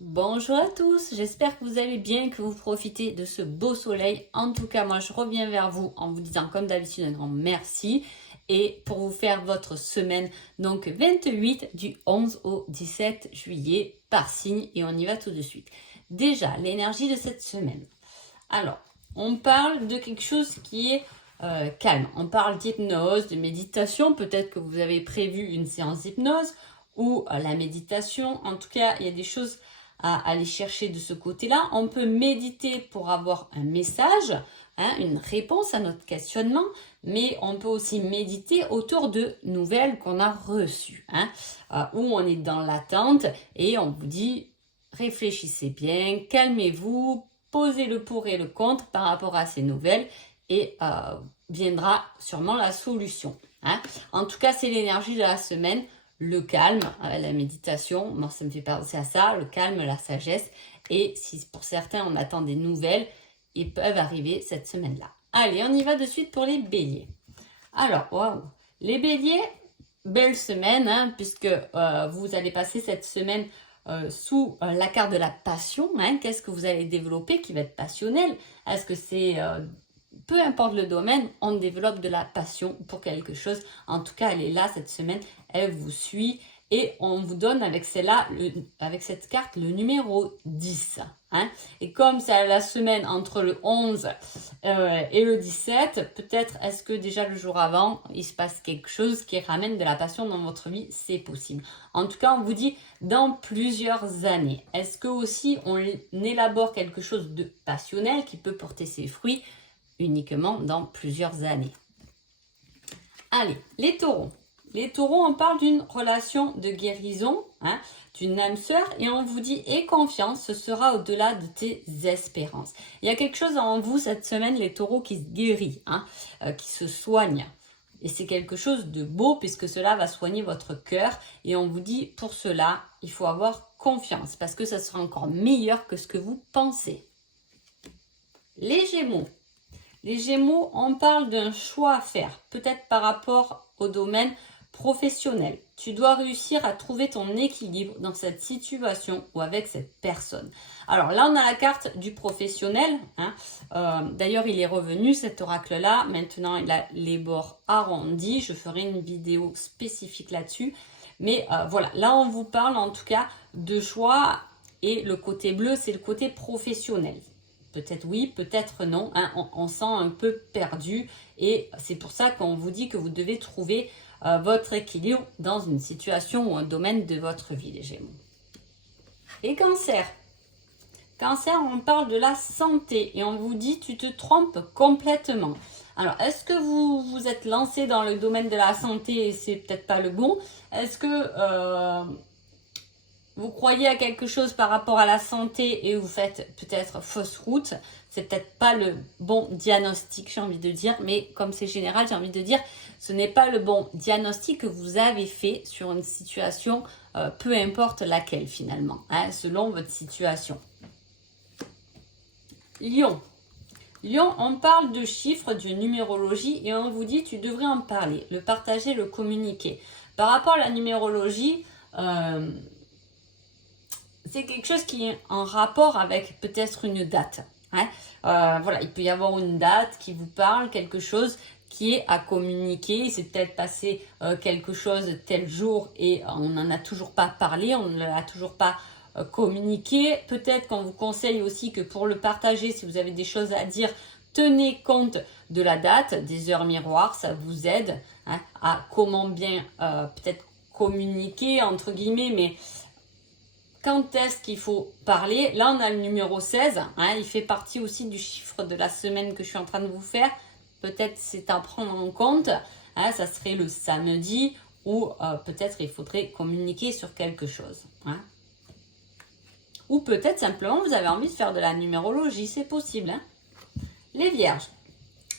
Bonjour à tous, j'espère que vous allez bien, que vous profitez de ce beau soleil. En tout cas, moi je reviens vers vous en vous disant comme d'habitude un grand merci et pour vous faire votre semaine, donc 28 du 11 au 17 juillet par signe et on y va tout de suite. Déjà, l'énergie de cette semaine. Alors, on parle de quelque chose qui est calme. On parle d'hypnose, de méditation. Peut-être que vous avez prévu une séance d'hypnose ou la méditation. En tout cas, il y a des choses à aller chercher de ce côté-là. On peut méditer pour avoir un message, une réponse à notre questionnement, mais on peut aussi méditer autour de nouvelles qu'on a reçues, où on est dans l'attente et on vous dit réfléchissez bien, calmez-vous, posez le pour et le contre par rapport à ces nouvelles et viendra sûrement la solution. En tout cas, c'est l'énergie de la semaine. Le calme, la méditation, moi ça me fait penser à ça, le calme, la sagesse. Et si pour certains on attend des nouvelles, ils peuvent arriver cette semaine-là. Allez, on y va de suite pour les béliers. Alors, waouh, les béliers, belle semaine, puisque vous allez passer cette semaine sous la carte de la passion. Qu'est-ce que vous allez développer qui va être passionnel? Est-ce que c'est peu importe le domaine, on développe de la passion pour quelque chose. En tout cas, elle est là cette semaine, elle vous suit et on vous donne avec celle-là, avec cette carte, le numéro 10. Et comme c'est la semaine entre le 11 et le 17, peut-être est-ce que déjà le jour avant, il se passe quelque chose qui ramène de la passion dans votre vie, c'est possible. En tout cas, on vous dit dans plusieurs années. Est-ce que aussi on élabore quelque chose de passionnel qui peut porter ses fruits uniquement dans plusieurs années. Allez, les taureaux. Les taureaux, on parle d'une relation de guérison, d'une âme sœur, et on vous dit, aie confiance, ce sera au-delà de tes espérances. Il y a quelque chose en vous cette semaine, les taureaux, qui se guérit, qui se soigne. Et c'est quelque chose de beau puisque cela va soigner votre cœur. Et on vous dit, pour cela, il faut avoir confiance parce que ça sera encore meilleur que ce que vous pensez. Les Gémeaux. Les Gémeaux, on parle d'un choix à faire, peut-être par rapport au domaine professionnel. Tu dois réussir à trouver ton équilibre dans cette situation ou avec cette personne. Alors là, on a la carte du professionnel. D'ailleurs, il est revenu, cet oracle-là. Maintenant, il a les bords arrondis. Je ferai une vidéo spécifique là-dessus. Mais voilà, là, on vous parle en tout cas de choix. Et le côté bleu, c'est le côté professionnel. Peut-être oui, peut-être non. On sent un peu perdu et c'est pour ça qu'on vous dit que vous devez trouver votre équilibre dans une situation ou un domaine de votre vie, les Gémeaux. Et Cancer. Cancer, on parle de la santé et on vous dit tu te trompes complètement. Alors, est-ce que vous vous êtes lancé dans le domaine de la santé et c'est peut-être pas le bon? Est-ce que vous croyez à quelque chose par rapport à la santé et vous faites peut-être fausse route, c'est peut-être pas le bon diagnostic, j'ai envie de dire, mais comme c'est général, j'ai envie de dire, ce n'est pas le bon diagnostic que vous avez fait sur une situation, peu importe laquelle finalement, selon votre situation. Lion. Lion, on parle de chiffres, de numérologie et on vous dit tu devrais en parler, le partager, le communiquer. Par rapport à la numérologie, c'est quelque chose qui est en rapport avec peut-être une date. Voilà, il peut y avoir une date qui vous parle, quelque chose qui est à communiquer. Il s'est peut-être passé quelque chose tel jour et on n'en a toujours pas parlé, on ne l'a toujours pas communiqué. Peut-être qu'on vous conseille aussi que pour le partager, si vous avez des choses à dire, tenez compte de la date, des heures miroirs, ça vous aide à comment bien peut-être communiquer, entre guillemets, mais quand est-ce qu'il faut parler? Là, on a le numéro 16. Il fait partie aussi du chiffre de la semaine que je suis en train de vous faire. Peut-être c'est à prendre en compte. Ça serait le samedi ou peut-être il faudrait communiquer sur quelque chose. Ou peut-être simplement vous avez envie de faire de la numérologie. C'est possible. Les vierges.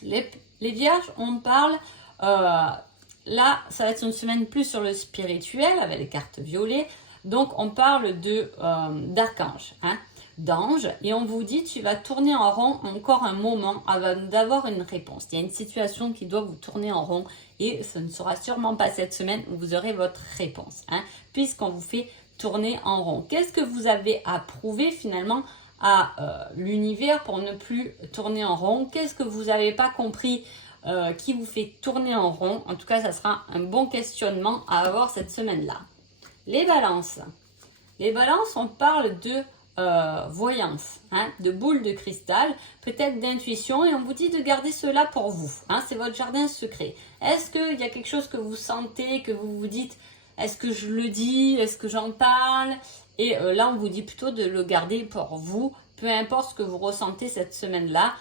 Les vierges, on parle... là, ça va être une semaine plus sur le spirituel avec les cartes violets. Donc, on parle d'archange, d'ange, et on vous dit, tu vas tourner en rond encore un moment avant d'avoir une réponse. Il y a une situation qui doit vous tourner en rond, et ce ne sera sûrement pas cette semaine où vous aurez votre réponse, puisqu'on vous fait tourner en rond. Qu'est-ce que vous avez à prouver finalement à l'univers pour ne plus tourner en rond? Qu'est-ce que vous n'avez pas compris qui vous fait tourner en rond? En tout cas, ça sera un bon questionnement à avoir cette semaine-là. Les balances. Les balances, on parle de voyance, de boule de cristal, peut-être d'intuition, et on vous dit de garder cela pour vous. C'est votre jardin secret. Est-ce qu'il y a quelque chose que vous sentez, que vous vous dites, est-ce que je le dis, est-ce que j'en parle? Et là, on vous dit plutôt de le garder pour vous, peu importe ce que vous ressentez cette semaine-là.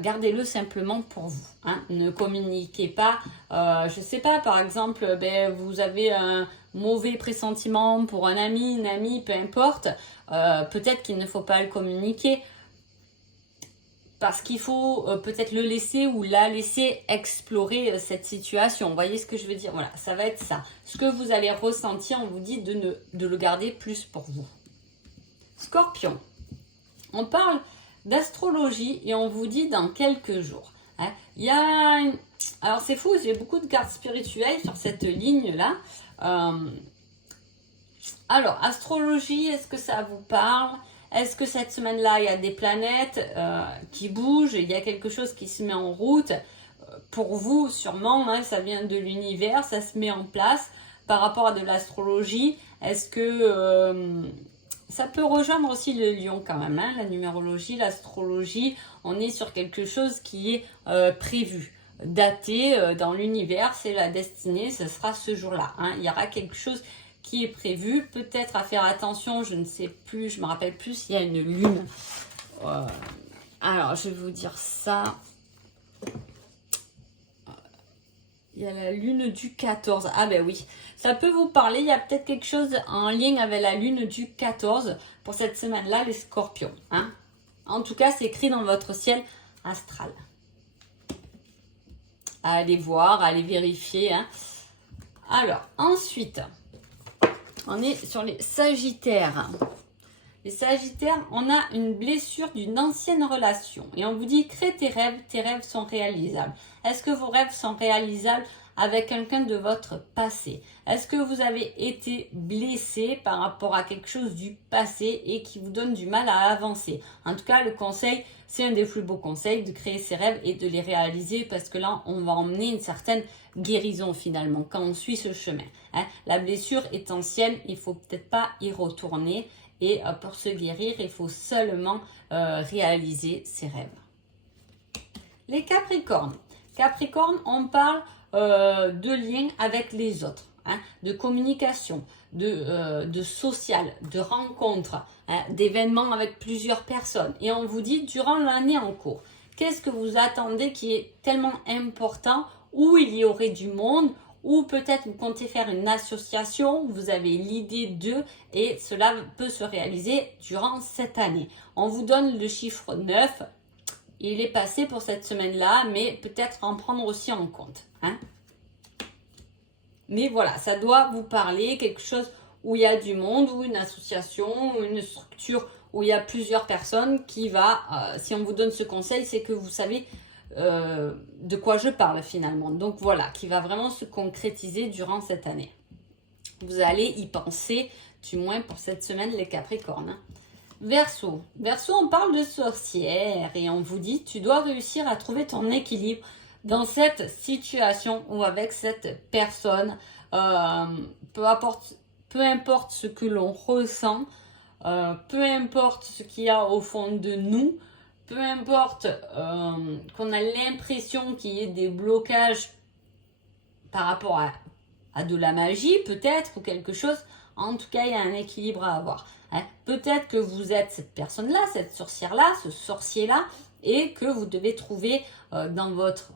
Gardez-le simplement pour vous. Ne communiquez pas. Je ne sais pas, par exemple, vous avez un mauvais pressentiment pour un ami, une amie, peu importe. Peut-être qu'il ne faut pas le communiquer parce qu'il faut peut-être le laisser ou la laisser explorer cette situation. Vous voyez ce que je veux dire? Voilà, ça va être ça. Ce que vous allez ressentir, on vous dit de le garder plus pour vous. Scorpion. On parle d'astrologie et on vous dit dans quelques jours. Alors c'est fou, j'ai beaucoup de cartes spirituelles sur cette ligne-là. Alors, astrologie, est-ce que ça vous parle? Est-ce que cette semaine-là, il y a des planètes qui bougent? Il y a quelque chose qui se met en route? Pour vous, sûrement, ça vient de l'univers, ça se met en place par rapport à de l'astrologie. Est-ce que ça peut rejoindre aussi le lion quand même, la numérologie, l'astrologie? On est sur quelque chose qui est prévu, daté dans l'univers, c'est la destinée, ce sera ce jour-là. Il y aura quelque chose qui est prévu, peut-être à faire attention, je ne sais plus, je me rappelle plus s'il y a une lune. Alors, je vais vous dire ça. Il y a la lune du 14. Ah ben oui, ça peut vous parler. Il y a peut-être quelque chose en lien avec la lune du 14 pour cette semaine-là, les scorpions. En tout cas, c'est écrit dans votre ciel astral. Allez voir, allez vérifier. Alors, ensuite, on est sur les sagittaires. Les sagittaires, on a une blessure d'une ancienne relation. Et on vous dit, crée tes rêves sont réalisables. Est-ce que vos rêves sont réalisables avec quelqu'un de votre passé? Est-ce que vous avez été blessé par rapport à quelque chose du passé et qui vous donne du mal à avancer? En tout cas, le conseil, c'est un des plus beaux conseils, de créer ses rêves et de les réaliser parce que là, on va emmener une certaine guérison finalement quand on suit ce chemin. La blessure est ancienne, il ne faut peut-être pas y retourner. Et pour se guérir, il faut seulement réaliser ses rêves. Les Capricornes. Capricorne, on parle de lien avec les autres, de communication, de social, de rencontres, d'événements avec plusieurs personnes. Et on vous dit, durant l'année en cours, qu'est-ce que vous attendez qui est tellement important, où il y aurait du monde, ou peut-être vous comptez faire une association, vous avez l'idée d'eux et cela peut se réaliser durant cette année. On vous donne le chiffre 9, il est passé pour cette semaine-là, mais peut-être en prendre aussi en compte. Mais voilà, ça doit vous parler, quelque chose où il y a du monde, ou une association, ou une structure où il y a plusieurs personnes qui va, si on vous donne ce conseil, c'est que vous savez de quoi je parle finalement. Donc voilà, qui va vraiment se concrétiser durant cette année. Vous allez y penser, du moins pour cette semaine, les Capricornes. Verseau. Verseau, on parle de sorcière et on vous dit, tu dois réussir à trouver ton équilibre dans cette situation ou avec cette personne. Peu importe ce que l'on ressent, peu importe ce qu'il y a au fond de nous, peu importe qu'on a l'impression qu'il y ait des blocages par rapport à de la magie peut-être ou quelque chose, en tout cas il y a un équilibre à avoir. Peut-être que vous êtes cette personne-là, cette sorcière-là, ce sorcier-là, et que vous devez trouver dans votre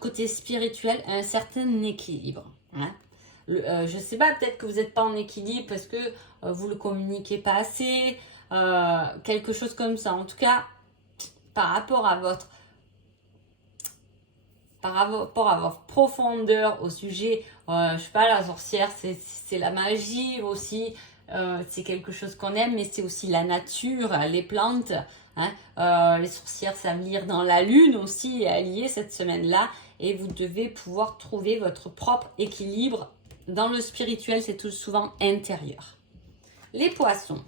côté spirituel un certain équilibre. Je ne sais pas, peut-être que vous n'êtes pas en équilibre parce que vous ne le communiquez pas assez, quelque chose comme ça. En tout cas, par rapport à votre profondeur au sujet, je sais pas, la sorcière, c'est la magie aussi, c'est quelque chose qu'on aime, mais c'est aussi la nature, les plantes. Les sorcières savent lire dans la lune aussi et allier cette semaine-là, et vous devez pouvoir trouver votre propre équilibre dans le spirituel, c'est tout souvent intérieur. Les poissons.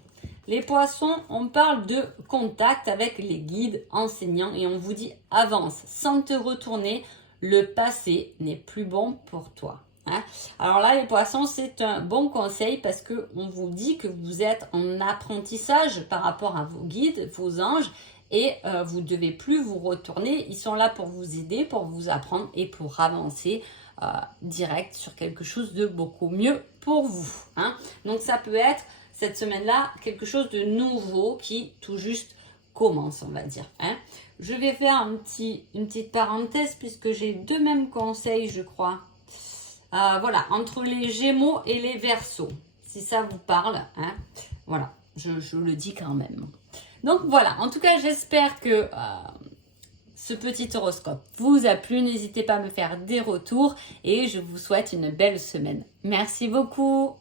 Les poissons, on parle de contact avec les guides enseignants et on vous dit avance sans te retourner, le passé n'est plus bon pour toi. Hein? Alors là, les poissons, c'est un bon conseil parce qu'on vous dit que vous êtes en apprentissage par rapport à vos guides, vos anges, et vous ne devez plus vous retourner. Ils sont là pour vous aider, pour vous apprendre et pour avancer direct sur quelque chose de beaucoup mieux pour vous. Hein? Donc ça peut être cette semaine-là quelque chose de nouveau qui tout juste commence, on va dire. Hein? Je vais faire une petite parenthèse puisque j'ai deux mêmes conseils, je crois. Voilà, entre les Gémeaux et les Verseaux, si ça vous parle. Hein? Voilà, je le dis quand même. Donc voilà, en tout cas, j'espère que ce petit horoscope vous a plu. N'hésitez pas à me faire des retours et je vous souhaite une belle semaine. Merci beaucoup.